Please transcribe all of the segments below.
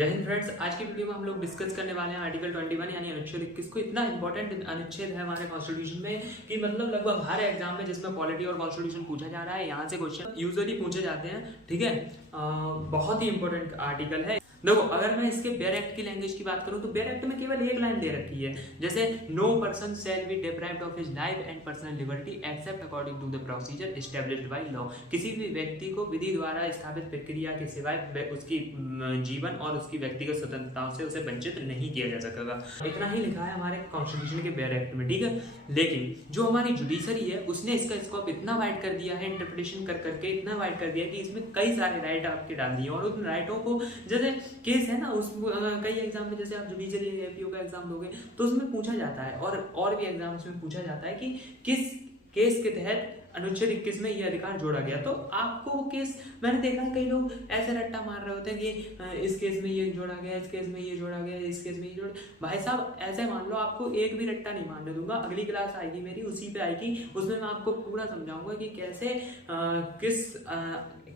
जय हिंद फ्रेंड्स। आज की वीडियो में हम लोग डिस्कस करने वाले हैं आर्टिकल 21 यानी अनुच्छेद 21 को। इतना इंपॉर्टेंट अनुच्छेद है हमारे कॉन्स्टिट्यूशन में कि मतलब लगभग हर एग्जाम में जिसमें पॉलिटी और कॉन्स्टिट्यूशन पूछा जा रहा है, यहाँ से क्वेश्चन यूजुअली पूछे जाते हैं। ठीक है, बहुत ही इंपॉर्टेंट आर्टिकल है। देखो, अगर मैं इसके बेयर एक्ट की लैंग्वेज की बात करूं तो बेयर एक्ट में केवल एक लाइन दे रखी है, जैसे no person shall be deprived of his life and personal liberty except according to the procedure established by law. किसी भी व्यक्ति को विधि द्वारा स्थापित प्रक्रिया के सिवाय उसकी जीवन और उसकी व्यक्तिगत स्वतंत्रताओं से उसे वंचित नहीं किया जा सकेगा। इतना ही लिखा है हमारे कॉन्स्टिट्यूशन के बेयर एक्ट में। ठीक है, लेकिन जो हमारी जुडिशरी है उसने इसका स्कोप इतना वाइड कर दिया है, इंटरप्रिटेशन कर करके इतना वाइड कर दिया कि इसमें कई सारे राइट आपके डाल दिए और उन राइटों को, जैसे केस है ना, उस कई एग्जाम में जैसे आप जुडिशरी एपीओ का एग्जाम दोगे तो उसमें पूछा जाता है और भी एग्जाम्स में पूछा जाता है कि किस केस के तहत अनुच्छेद 21 में ये अधिकार जोड़ा गया। तो आपको वो केस, मैंने देखा है कई लोग ऐसे रट्टा मार रहे होते हैं कि इस केस में ये जोड़ा गया, इस केस में ये जोड़ा गया, इस केस में ये जोड़ा। भाई साहब, ऐसे मान लो, आपको एक भी रट्टा नहीं मारने दूंगा। अगली क्लास आएगी मेरी, उसी पे आएगी, उसमें मैं आपको पूरा समझाऊंगा कि कैसे किस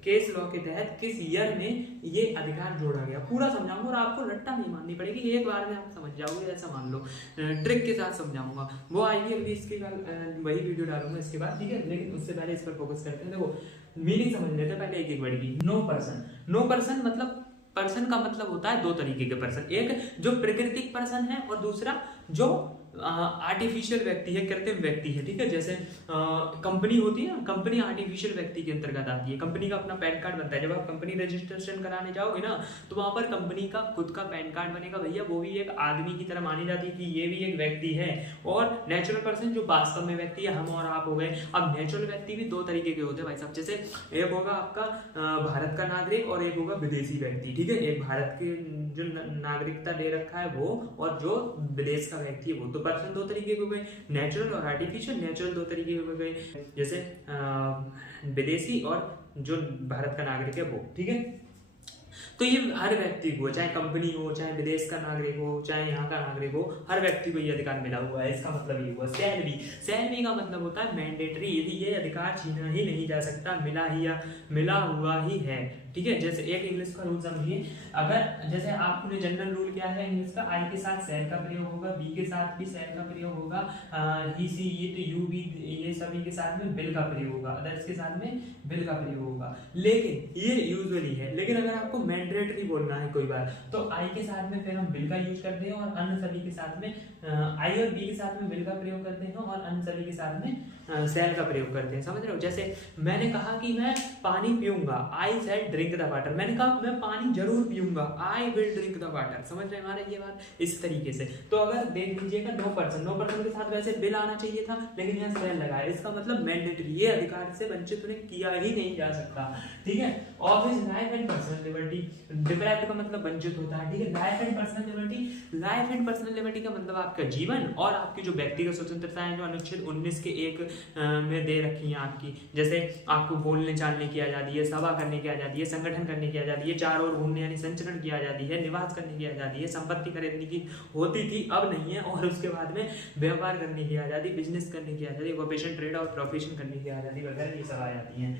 केस लॉ के तहत किस ईयर में ये अधिकार जोड़ा गया, पूरा समझाऊंगा और आपको रट्टा नहीं मारनी पड़ेगी। एक बार में आप समझ जाओगे, ऐसा मान लो, ट्रिक के साथ समझाऊंगा। वो आएगी अभी, इसके बाद वही वीडियो डालूंगा इसके बाद। ठीक है, लेकिन उससे पहले इस पर फोकस करते हैं। देखो, मीनिंग समझ लेते हैं पहले एक एक वर्ड की। नो पर्सन, नो पर्सन मतलब, पर्सन का मतलब होता है दो तरीके के पर्सन, एक जो प्राकृतिक पर्सन है और दूसरा जो आर्टिफिशियल व्यक्ति है, कृत्रिम व्यक्ति है। ठीक है, जैसे कंपनी होती है, कंपनी आर्टिफिशियल व्यक्ति के अंतर्गत आती है। कंपनी का अपना पैन कार्ड बनता है। जब आप कंपनी रजिस्ट्रेशन कराने जाओगे ना, तो वहां पर कंपनी का खुद का पैन कार्ड बनेगा। भैया, वो भी एक आदमी की तरह मानी जाती है कि ये भी एक व्यक्ति है। और नेचुरल पर्सन जो वास्तव में व्यक्ति है, हम और आप हो गए। अब नेचुरल व्यक्ति भी दो तरीके के होते हैं भाई साहब, जैसे एक होगा आपका भारत का नागरिक और एक होगा विदेशी व्यक्ति। ठीक है, एक भारत की जो नागरिकता ले रखा है वो, और जो विदेश का व्यक्ति है वो। तो पर्सन दो तरीके के हो गए, नेचुरल और आर्टिफिशियल। नेचुरल दो तरीके के हो गए, जैसे विदेशी और जो भारत का नागरिक है वो। ठीक है, तो ये हर व्यक्ति को, चाहे कंपनी हो, चाहे विदेश का नागरिक हो, चाहे यहाँ का नागरिक हो, हर व्यक्ति को ये अधिकार मिला हुआ है। इसका मतलब ये हुआ। सैलरी का मतलब होता है मैंडेटरी, ये अधिकार छीना ही नहीं जा सकता, मिला हुआ ही है। ठीक है, जैसे एक इंग्लिश का रूल समझिए। अगर जैसे आपने जनरल रूल क्या है इंग्लिश का, आई के साथ शैल का प्रयोग होगा, बी के साथ भी शैल का प्रयोग होगा, ही सी इट यू भी, ये सभी के साथ में विल का प्रयोग होगा, अदर्स के साथ में विल का प्रयोग होगा। लेकिन ये यूजुअली है। लेकिन अगर आपको मैंडेटरी बोलना है कोई बात, तो आई के साथ में फिर हम विल का यूज करते हैं और अन्य सभी के साथ में आई और बी के साथ में विल का प्रयोग करते हैं और अन्य सभी के साथ में शैल का प्रयोग करते हैं। समझ रहे हो? जैसे मैंने कहा कि मैं पानी पीऊंगा, I said drink the water. मैंने कहा मैं पानी जरूर पीऊंगा, I will drink the water. समझ रहे हैं हमारे ये बात? इस तरीके से। तो अगर देख लीजिएगा, नो पर्सन के साथ वैसे विल आना चाहिए था, लेकिन यहाँ शैल लगा है। इसका मतलब मैंडेटरी, ये अधिकार से वंचित उन्हें किया ही नहीं जा सकता। ठीक है, of his life and personal liberty, deprived का मतलब वंचित होता है। ठीक है, life and personal liberty, life and personal liberty का मतलब आपका जीवन और आपकी जो व्यक्तिगत स्वतंत्रता है, जो अनुच्छेद 19 के 1 में दे रखी है आपकी। जैसे आपको बोलने चालने की आजादी है, सभा करने की आजादी है, संगठन करने की आजादी है, चारों ओर घूमने यानी संचरण की आजादी है, निवास करने की आजादी है, संपत्ति खरीदने की होती थी, अब नहीं है। और उसके बाद में व्यापार करने की आजादी, बिजनेस करने की आजादी, ऑक्यूपेशन, ट्रेड और प्रोफेशन करने की आजादी वगैरह, ये सब आ जाती है।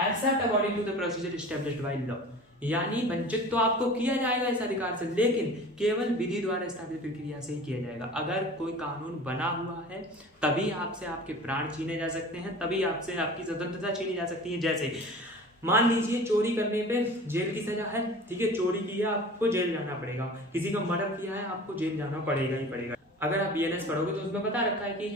Except according to the procedure established by law, यानी वंचित तो आपको किया जाएगा इस अधिकार से, लेकिन केवल विधि द्वारा स्थापित प्रक्रिया से ही किया जाएगा। अगर कोई कानून बना हुआ है तभी आपसे आपके प्राण छीने जा सकते हैं, तभी आपसे आपकी स्वतंत्रता छीनी जा सकती है। जैसे मान लीजिए चोरी करने पे जेल की सजा है। ठीक है, चोरी की है, आपको जेल जाना पड़ेगा। किसी का मर्डर किया है, आपको जेल जाना पड़ेगा ही पड़ेगा। अगर आप बीएनएस पढ़ोगे तो उसमें बता रखा है कि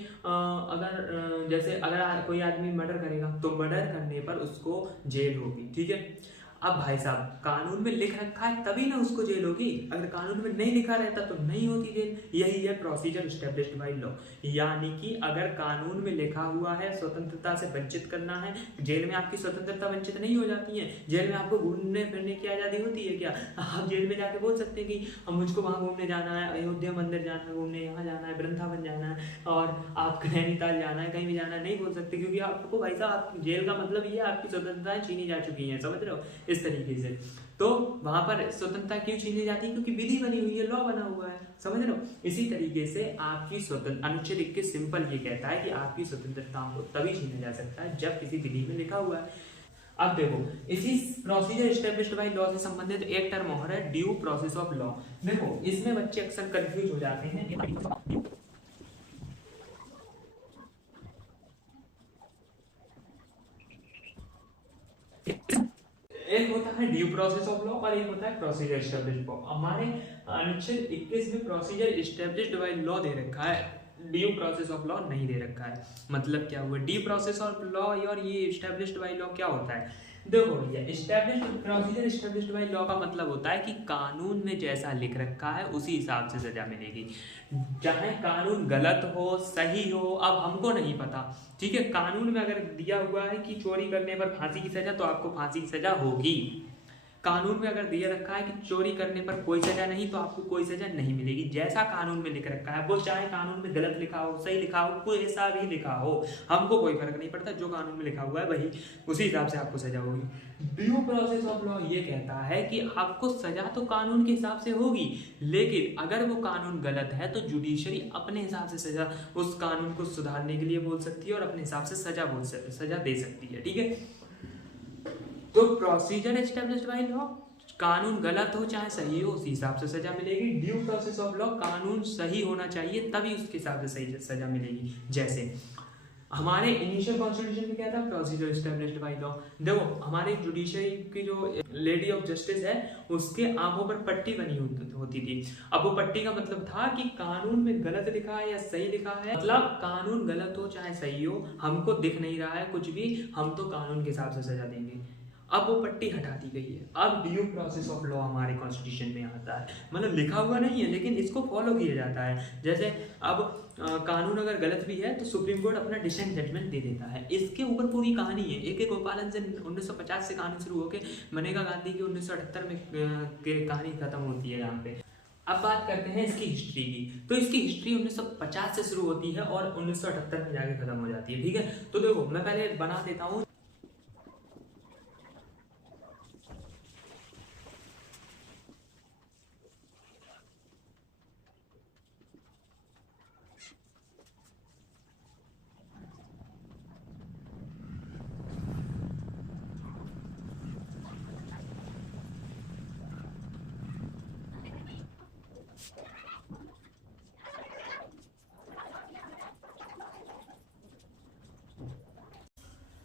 अगर कोई आदमी मर्डर करेगा तो मर्डर करने पर उसको जेल होगी। ठीक है, अब भाई साहब, कानून में लिख रखा है तभी ना उसको जेल होगी, अगर कानून में नहीं लिखा रहता तो नहीं होती जेल। यही है प्रोसीजर एस्टैब्लिश्ड बाय लॉ, यानी कि अगर कानून में लिखा हुआ है स्वतंत्रता से वंचित करना है, जेल में आपकी स्वतंत्रता वंचित नहीं हो जाती है। जेल में आपको घूमने फिरने की आजादी होती है क्या? आप जेल में जाके बोल सकते हैं कि हम मुझको वहां घूमने जाना है, अयोध्या मंदिर जाना है घूमने, यहाँ जाना है, वृंदावन जाना है, और आपको नैनीताल जाना है, कहीं भी जाना है, नहीं बोल सकते, क्योंकि आपको भाई साहब जेल का मतलब ये आपकी स्वतंत्रताएं छीनी जा चुकी है। समझ रहे हो? इस तरीके से तो वहां पर स्वतंत्रता क्यों छीनी जाती है? क्योंकि विधि बनी हुई है, लॉ बना हुआ है। समझ रहे हो? इसी तरीके से आपकी स्वतंत्र, अनुच्छेद 21 सिंपल ये कहता है कि आपकी स्वतंत्रताओं को तभी छीना जा सकता है जब किसी विधि में लिखा हुआ है। अब देखो, इसी प्रोसीजर एस्टेब्लिश्ड बाय लॉ से संबंधित एक टर्म और है ड्यू प्रोसेस ऑफ लॉ। देखो इसमें बच्चे अक्सर कंफ्यूज हो जाते हैं। एक होता है ड्यू प्रोसेस ऑफ लॉ और एक होता है प्रोसीजर एस्टेब्लिश्ड लॉ। हमारे अनुच्छेद 21 में प्रोसीजर एस्टेब्लिश्ड बाय लॉ दे रखा है, ड्यू प्रोसेस ऑफ लॉ नहीं दे रखा है। मतलब क्या हुआ, ड्यू प्रोसेस ऑफ लॉ और ये एस्टेब्लिश्ड बाय लॉ क्या होता है। देखो भैया, established procedure established by law का मतलब होता है कि कानून में जैसा लिख रखा है उसी हिसाब से सजा मिलेगी, चाहे कानून गलत हो सही हो, अब हमको नहीं पता। ठीक है, कानून में अगर दिया हुआ है कि चोरी करने पर फांसी की सजा, तो आपको फांसी की सजा होगी। कानून में अगर दिया रखा है कि चोरी करने पर कोई सजा नहीं, तो आपको कोई सजा नहीं मिलेगी। जैसा कानून में लिख रखा है, वो चाहे कानून में गलत लिखा हो सही लिखा हो कोई ऐसा भी लिखा हो, हमको कोई फर्क नहीं पड़ता। जो कानून में लिखा हुआ है वही उसी हिसाब से आपको सजा होगी। ड्यू प्रोसेस ऑफ लॉ ये कहता है कि आपको सजा तो कानून के हिसाब से होगी, लेकिन अगर वो कानून गलत है तो जुडिशरी अपने हिसाब से सजा उस कानून को सुधारने के लिए बोल सकती है और अपने हिसाब से सजा दे सकती है। ठीक है, तो प्रोसीजर एस्टेब्लिश्ड बाय लॉ, कानून गलत हो चाहे सही हो उसी हिसाब से सजा मिलेगी। ड्यू प्रोसेस ऑफ लॉ, कानून सही होना चाहिए तभी उसके हिसाब से सही सजा मिलेगी। जैसे हमारे इनिशियल कॉन्स्टिट्यूशन में क्या था, प्रोसीजर एस्टेब्लिश्ड बाय लॉ। देखो हमारे जुडिशरी की जो लेडी ऑफ जस्टिस है उसके आंखों पर पट्टी बनी होती थी। अब वो पट्टी का मतलब था कि कानून में गलत लिखा है या सही लिखा है, मतलब कानून गलत हो चाहे सही हो, हमको दिख नहीं रहा है कुछ भी, हम तो कानून के हिसाब से सजा देंगे। अब वो पट्टी हटा दी गई है। अब ड्यू प्रोसेस ऑफ लॉ हमारे कॉन्स्टिट्यूशन में आता है, मतलब लिखा हुआ नहीं है लेकिन इसको फॉलो किया जाता है। जैसे अब कानून अगर गलत भी है तो सुप्रीम कोर्ट अपना डिसेंट जजमेंट दे देता है। इसके ऊपर पूरी कहानी है। ए के गोपालन से 1950 से कहानी शुरू होकर मनेगा गांधी की 1978 में कहानी खत्म होती है यहाँ पे। अब बात करते हैं इसकी हिस्ट्री की। तो इसकी हिस्ट्री 1950 से शुरू होती है और 1978 में जाके खत्म हो जाती है। ठीक है, तो देखो मैं पहले बना देता हूँ।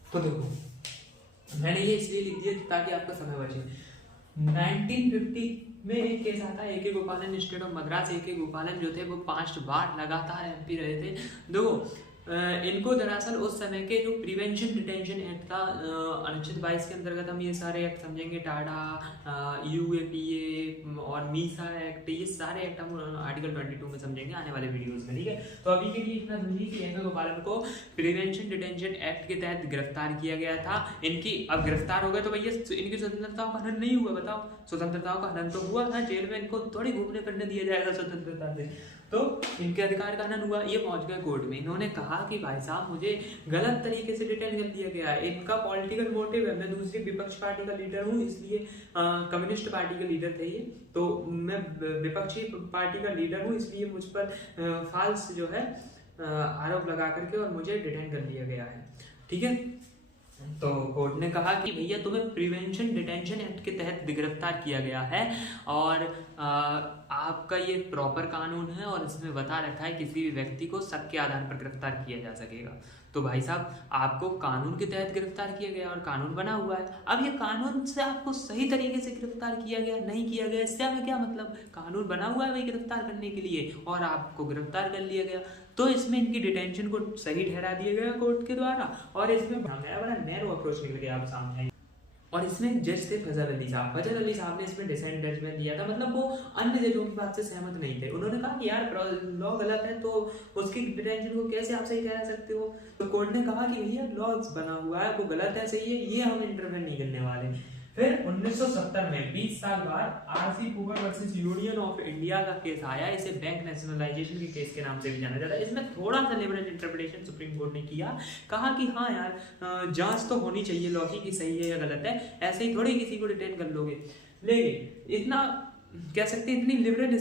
तो देखो मैंने ये इसलिए लिख दिया ताकि आपका समय बचे। 1950 में एक केस आता है, ए के गोपालन स्टेट ऑफ मद्रास। ए के गोपालन जो थे वो 5 बार लगातार एमपी रहे थे। देखो इनको दरअसल उस समय के जो प्रिवेंशन डिटेंशन एक्ट था, अनुच्छेद 22 के अंतर्गत हम ये सारे एक्ट समझेंगे, टाडा, यूएपीए और मीसा एक्ट, ये सारे एक्ट हम आर्टिकल 22 में समझेंगे आने वाले वीडियोस में। ठीक है, तो अभी के लिए इतना समझिए कि ए के गोपालन को प्रिवेंशन डिटेंशन एक्ट के तहत गिरफ्तार किया गया था। इनकी अब गिरफ्तार हो गए तो भैया इनकी स्वतंत्रताओं का हनन नहीं हुआ, बताओ। स्वतंत्रताओं का हनन तो हुआ था, जेल में इनको थोड़ी घूमने फिरने दिया जाएगा स्वतंत्रता से, तो इनके अधिकार का हनन हुआ। ये पहुंच गए कोर्ट में, इन्होंने कहा कि भाई साहब मुझे गलत तरीके से डिटेन कर दिया गया है, इनका पॉलिटिकल मोटिव है, मैं दूसरी विपक्ष पार्टी का लीडर हूँ, इसलिए कम्युनिस्ट पार्टी के लीडर थे ये, तो मैं विपक्षी पार्टी का लीडर हूँ, इसलिए मुझ पर फाल्स जो है आरोप लगा करके और मुझे डिटेन कर लिया गया है। ठीक है, तो कोर्ट ने कहा कि भैया तुम्हें प्रिवेंशन डिटेंशन एक्ट के तहत गिरफ्तार किया गया है और आपका ये प्रॉपर कानून है और इसमें बता रखा है किसी भी व्यक्ति को शक के आधार पर गिरफ्तार किया जा सकेगा। तो भाई साहब आपको कानून के तहत गिरफ्तार किया गया और कानून बना हुआ है। अब ये कानून से आपको सही तरीके से गिरफ्तार किया गया नहीं किया गया, इससे हमें क्या मतलब, कानून बना हुआ है वही गिरफ्तार करने के लिए और आपको गिरफ्तार कर लिया गया, तो इसमें इनकी डिटेंशन को सही ठहरा दिया गया कोर्ट के द्वारा और इसमें बड़ा नैरो अप्रोच निकल गया आप सामने। और इसमें जज थे फजल अली साहब। फजल अली साहब ने इसमें डिसेंट जजमेंट दिया था, मतलब वो अन्य जजों की बात से सहमत नहीं थे। उन्होंने कहा कि यार लॉ गलत है तो उसकी डिटेंशन को कैसे आप सही कह सकते हो। तो कोर्ट ने कहा कि भैया लॉ बना हुआ है, वो गलत है सही है, ये हम इंटरवेन नहीं करने वाले। फिर 1970 में 20 साल बाद आरसी पुगर वर्सेस यूनियन ऑफ इंडिया का केस आया। इसे बैंक नेशनलाइजेशन के केस के नाम से भी जाना जाता है। इसमें थोड़ा सा लिबरल इंटरप्रिटेशन सुप्रीम कोर्ट ने किया, कहा कि हाँ यार जांच तो होनी चाहिए लॉ की कि सही है या गलत है, ऐसे ही थोड़ी किसी को डिटेन कर लोगे। लेकिन इतना कह सकते हैं इतनी लिबरल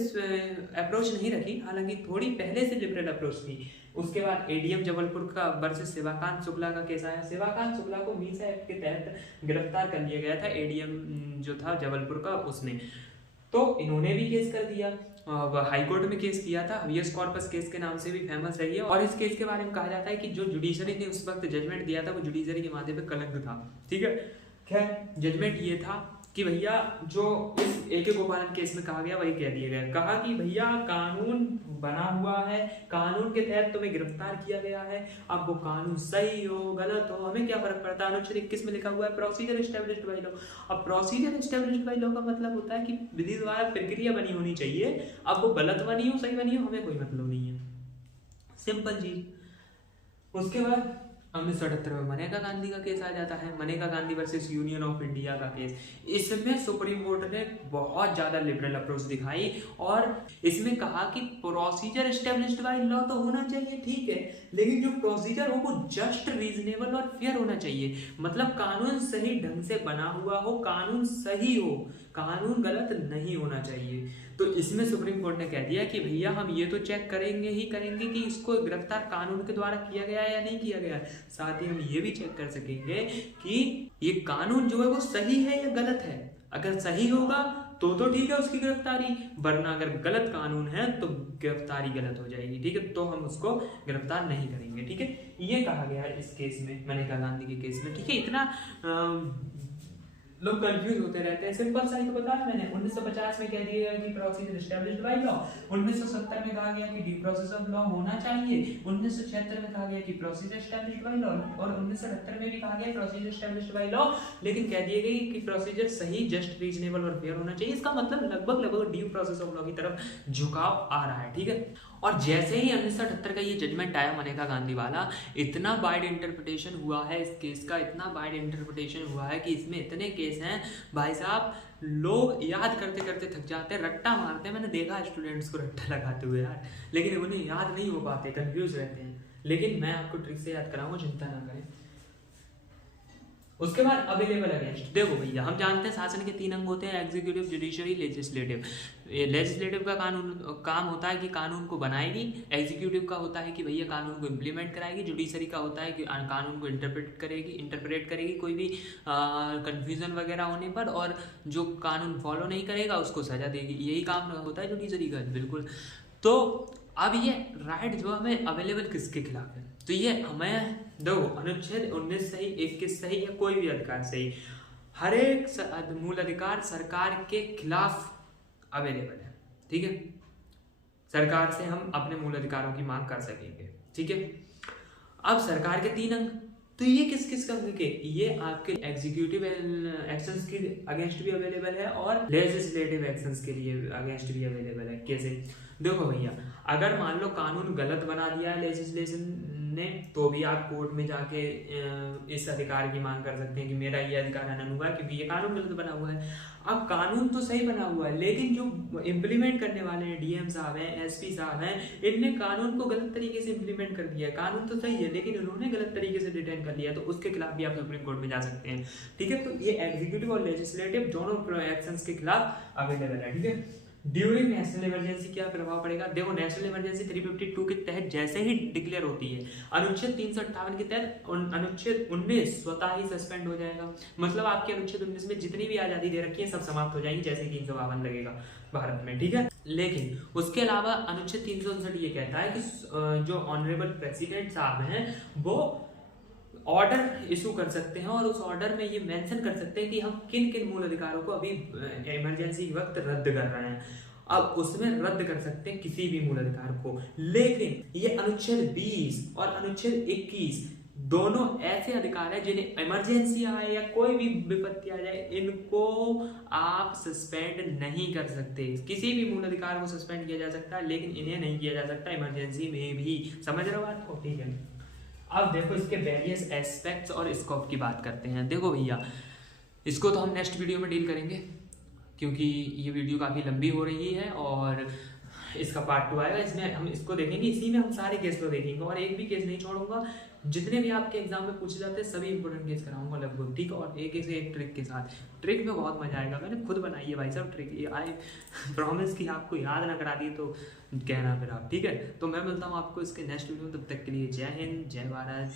अप्रोच नहीं रखी, हालांकि थोड़ी पहले से लिबरल अप्रोच थी। उसके बाद एडीएम जबलपुर का वर्सेस शिवाकांत शुक्ला का केस आया। शिवाकांत शुक्ला को मीसा एक्ट के तहत गिरफ्तार कर लिया गया था एडीएम जो था जबलपुर का उसने, तो इन्होंने भी केस कर दिया, हाईकोर्ट में केस किया था, हबियस कॉर्पस केस के नाम से भी फेमस रही है। और इस केस के बारे में कहा जाता है कि जो जुडिशरी ने उस वक्त जजमेंट दिया था वो जुडिशरी के माथे पे कलंक था। ठीक है, खैर जजमेंट ये था कि भैया जो इस AK गोपालन केस में कहा गया वही कह दिया गया, कहा कि भैया कानून बना हुआ है, कानून के तहत तुम्हें गिरफ्तार किया गया है, अब वो कानून सही हो गलत हो हमें क्या फर्क पड़ता है। अनुच्छेद 21 में लिखा हुआ है प्रोसीजर एस्टेब्लिश्ड बाय लॉ। अब प्रोसीजर एस्टेब्लिश्ड बाय लॉ का मतलब होता है कि विधि द्वारा प्रक्रिया बनी होनी चाहिए, अब वो गलत बनी हो सही बनी हो हमें कोई मतलब नहीं है, सिंपल चीज। उसके बाद 1978 में मनेका गांधी का केस आ जाता है, Maneka Gandhi versus union of India का केस। इसमें सुप्रीम कोर्ट ने बहुत ज्यादा लिबरल अप्रोच दिखाई और इसमें कहा कि प्रोसीजर एस्टेब्लिश्ड बाय लॉ तो होना चाहिए, ठीक है, लेकिन जो प्रोसीजर हो वो जस्ट, रीजनेबल और फेयर होना चाहिए। मतलब कानून सही ढंग से बना हुआ हो, कानून सही हो, कानून गलत नहीं होना चाहिए। तो इसमें सुप्रीम कोर्ट ने कह दिया कि भैया हम ये तो चेक करेंगे ही करेंगे कि इसको गिरफ्तार कानून के द्वारा किया गया है या नहीं किया गया है, साथ ही हम ये भी चेक कर सकेंगे कि ये कानून जो है वो सही है या गलत है। अगर सही होगा तो ठीक है उसकी गिरफ्तारी, वरना अगर गलत कानून है तो गिरफ्तारी गलत हो जाएगी। ठीक है, तो हम उसको गिरफ्तार नहीं करेंगे। ठीक है, ये कहा गया है इस केस में, मनेका गांधी के केस में। ठीक है, इतना लोग कंफ्यूज होते रहते हैं, सिंपल सा ही तो बताया मैंने। 1950 में कह दिया गया कि प्रोसीजर एस्टेब्लिश्ड बाय लॉ, 1970 में कहा गया कि ड्यू प्रोसेस ऑफ लॉ होना चाहिए, 1976 में कहा गया कि प्रोसीजर एस्टेब्लिश्ड बाय लॉ, और 1978 में भी कहा गया प्रोसीजर एस्टेब्लिश्ड बाय लॉ, लेकिन कह दिए गई कि प्रोसीजर सही, जस्ट, रीजनेबल और फेयर होना चाहिए। इसका मतलब लगभग ड्यू प्रोसेस ऑफ लॉ की तरफ झुकाव आ रहा है। ठीक है, और जैसे ही 1978 का ये जजमेंट आया मनेका गांधी वाला, इतना वाइड इंटरप्रिटेशन हुआ है इस केस का, इतना वाइड इंटरप्रिटेशन हुआ है कि इसमें इतने केस हैं भाई साहब, लोग याद करते करते थक जाते हैं, रट्टा मारते हैं। मैंने देखा स्टूडेंट्स को रट्टा लगाते हुए यार, लेकिन उन्हें याद नहीं हो पाते, कंफ्यूज रहते हैं। लेकिन मैं आपको ट्रिक से याद कराऊंगा, चिंता ना करें। उसके बाद अवेलेबल अगेंस्ट, देखो भैया हम जानते हैं शासन के 3 अंग होते हैं, एग्जीक्यूटिव, जुडिशरी, लेजिस्लेटिव। लेजिस्लेटिव का काम होता है कि कानून को बनाएगी, एग्जीक्यूटिव का होता है कि भैया कानून को इम्प्लीमेंट कराएगी, जुडिशरी का होता है कि कानून को इंटरप्रेट करेगी कोई भी कंफ्यूजन वगैरह होने पर, और जो कानून फॉलो नहीं करेगा उसको सजा देगी। यही काम होता है जुडिशरी का, बिल्कुल। तो अब ये राइट जो हमें अवेलेबल किसके खिलाफ है, तो ये हमें दो अनुच्छेद 19 सही, 21 सही या कोई भी अधिकार सही, हर एक मूल अधिकार सरकार के खिलाफ अवेलेबल है। ठीक है, सरकार से हम अपने मूल अधिकारों की मांग कर सकेंगे। ठीक है, अब सरकार के 3 अंग, तो ये किस किस का के, ये आपके एग्जीक्यूटिव एक्शंस के अगेंस्ट भी अवेलेबल है और लेजिस्लेटिव एक्शंस के लिए अगेंस्ट भी अवेलेबल है। कैसे, देखो भैया, अगर मान लो कानून गलत बना दिया है लेजिस्लेशन ने, तो भी आप कोर्ट में जाके इस अधिकार की मांग कर सकते हैं कि मेरा ये अधिकार हनन हुआ क्योंकि ये कानून गलत बना हुआ है। अब कानून तो सही बना हुआ है, लेकिन जो इम्प्लीमेंट करने वाले हैं, डीएम साहब हैं, एसपी साहब हैं, इनने कानून को गलत तरीके से इम्प्लीमेंट कर दिया है। कानून तो सही है लेकिन उन्होंने गलत तरीके से डिटेन कर लिया, तो उसके खिलाफ भी आप सुप्रीम कोर्ट में जा सकते हैं। ठीक है, तो ये एग्जीक्यूटिव और लेजिस्लेटिव दोनों एक्शंस के खिलाफ अवेलेबल है। ठीक है, ड्यूरिंग नेशनल इमरजेंसी क्या प्रभाव पड़ेगा, देखो नेशनल इमरजेंसी 352 के तहत जैसे ही डिक्लेयर होती है, अनुच्छेद 358 के तहत अनुच्छेद 19 स्वतः ही सस्पेंड हो जाएगा। मतलब आपके अनुच्छेद 19 में जितनी भी आजादी दे रखी है सब समाप्त हो जाएंगी जैसे 352 लगेगा भारत में। ठीक है, लेकिन उसके अलावा अनुच्छेद 359 ये कहता है कि जो ऑनरेबल प्रेसिडेंट साहब हैं वो ऑर्डर इशू कर सकते हैं और उस ऑर्डर में ये मेंशन कर सकते हैं कि हम किन किन मूल अधिकारों को अभी इमरजेंसी के वक्त रद्द कर रहे हैं। अब उसमें रद्द कर सकते हैं किसी भी मूल अधिकार को, लेकिन ये अनुच्छेद 20 और अनुच्छेद 21 दोनों ऐसे अधिकार है जिन्हें इमरजेंसी आए या कोई भी विपत्ति आ जाए इनको आप सस्पेंड नहीं कर सकते। किसी भी मूल अधिकार को सस्पेंड किया जा सकता है लेकिन इन्हें नहीं किया जा सकता इमरजेंसी में भी। समझ रहे हो बात को? ठीक है, अब देखो इसके वेरियस एस्पेक्ट्स और स्कोप की बात करते हैं। देखो भैया, इसको तो हम नेक्स्ट वीडियो में डील करेंगे क्योंकि ये वीडियो काफ़ी लंबी हो रही है और इसका पार्ट 2 आएगा, इसमें हम इसको देखेंगे, इसी में हम सारे केस लो देखेंगे और एक भी केस नहीं छोड़ूंगा। जितने भी आपके एग्जाम में पूछे जाते हैं सभी इंपॉर्टेंट केस कराऊंगा लगभग, ठीक है। और एक से एक ट्रिक के साथ, ट्रिक में बहुत मजा आएगा, मैंने खुद बनाई है भाई साहब ट्रिक, ये आई प्रॉमिस कि आपको याद ना करा दी तो कहना फिर आप, ठीक है। तो मैं मिलता हूँ आपको इसके नेक्स्ट वीडियो में, तब तक के लिए जय हिंद, जय भारत।